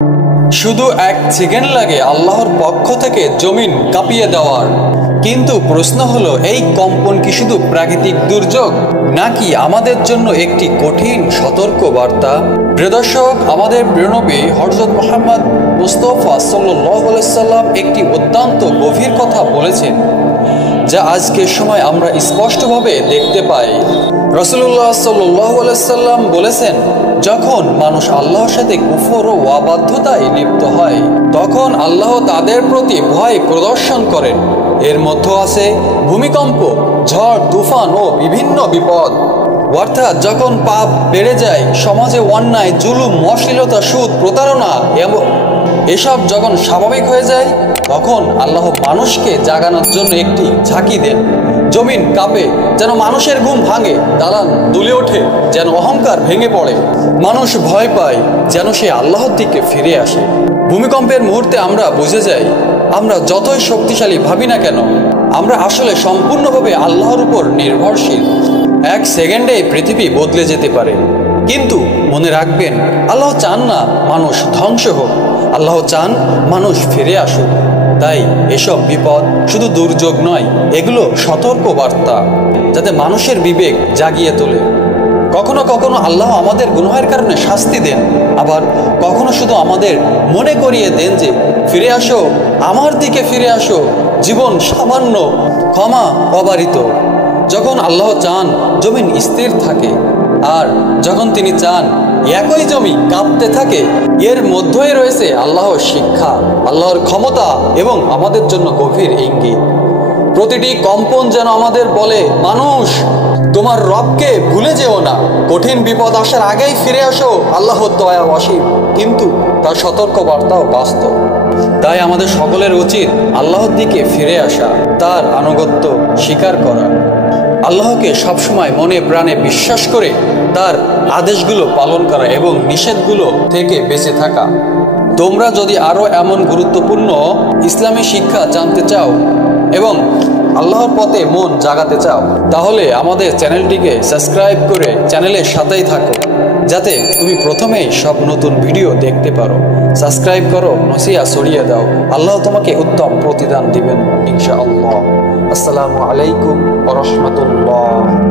শুধু এক সেকেন্ড লাগে আল্লাহর পক্ষ থেকে জমিন কাঁপিয়ে দেওয়ার। কিন্তু প্রশ্ন হলো, এই কম্পন কি শুধু প্রাকৃতিক দুর্যোগ, নাকি আমাদের জন্য একটি কঠিন সতর্ক বার্তা? প্রিয় দর্শক, আমাদের প্রিয় নবী হযরত মুহাম্মদ মুস্তাফা সাল্লাল্লাহু আলাইহি সাল্লাম একটি অত্যন্ত গভীর কথা বলেছেন, যা আজকের সময় আমরা স্পষ্টভাবে দেখতে পাই। রাসূলুল্লাহ সাল্লাল্লাহু আলাইহি সাল্লাম বলেছেন, যখন মানুষ আল্লাহর সাথে কুফর ও অবাধ্যতায় লিপ্ত হয়, তখন আল্লাহ তাদের প্রতি ভয় প্রদর্শন করেন। এর মধ্যে আছে ভূমিকম্প, ঝড়, তুফান ও বিভিন্ন বিপদ। অর্থাৎ যখন পাপ বেড়ে যায়, সমাজে অন্যায়, জুলুম, অশ্লীলতা, সুদ, প্রতারণা এসব যখন স্বাভাবিক হয়ে যায়, তখন আল্লাহ মানুষকে জাগানোর জন্য একটি ঝাঁকি দেন। জমিন কাঁপে, যেন মানুষের ঘুম ভাঙে, দালান দুলে ওঠে, যেন অহংকার ভেঙে পড়ে, মানুষ ভয় পায়, যেন সে আল্লাহর দিকে ফিরে আসে। ভূমিকম্পের মুহূর্তে আমরা বুঝে যাই, আমরা যতই শক্তিশালী ভাবি না কেন, আমরা আসলে সম্পূর্ণভাবে আল্লাহর উপর নির্ভরশীল। এক সেকেন্ডে পৃথিবী বদলে যেতে পারে, কিন্তু মনে রাখবেন, আল্লাহ চান না মানুষ ধ্বংস হোক, আল্লাহ চান মানুষ ফিরে আসুক। তাই এসব বিপদ শুধু দুর্যোগ নয়, এগুলো সতর্ক বার্তা, যাতে মানুষের বিবেক জাগিয়ে তোলে। কখনো কখনো আল্লাহ আমাদের গুনাহের কারণে শাস্তি দেন, আবার কখনো শুধু আমাদের মনে করিয়ে দেন যে ফিরে আসো, আমার দিকে ফিরে আসো, জীবন সামান্য, ক্ষমা অবারিত। যখন আল্লাহ চান জমিন স্থির থাকে, আর যখন তিনি চান একই জমি কাঁপতে থাকে, এর মধ্যেই রয়েছে আল্লাহর শিক্ষা, আল্লাহর ক্ষমতা এবং আমাদের জন্য গভীর ইঙ্গিত। প্রতিটি কম্পন যেন আমাদের বলে, মানুষ, তোমার রবকে ভুলে যেও না, কঠিন বিপদ আসার আগেই ফিরে আসো, আল্লাহর দয়া অসীম, কিন্তু তার সতর্ক বার্তাও বাস্তব। তাই আমাদের সকলের উচিত আল্লাহর দিকে ফিরে আসা, তার আনুগত্য স্বীকার করা, আল্লাহকে সবসময় মনে প্রাণে বিশ্বাস করে তার আদেশগুলো পালন করা এবং নিষেধগুলো থেকে বেঁচে থাকা। তোমরা যদি আরও এমন গুরুত্বপূর্ণ ইসলামী শিক্ষা জানতে চাও এবং আল্লাহর পথে মন জাগাতে চাও, তাহলে আমাদের চ্যানেলটিকে সাবস্ক্রাইব করে চ্যানেলের সাথেই থাকো, যাতে তুমি প্রথমেই সব নতুন ভিডিও দেখতে পারো। সাবস্ক্রাইব করো, নসিহা ছড়িয়ে দাও। আল্লাহ তোমাকে উত্তম প্রতিদান দিবেন ইনশাআল্লাহ। আসসালামু আলাইকুম ওয়া রাহমাতুল্লাহ।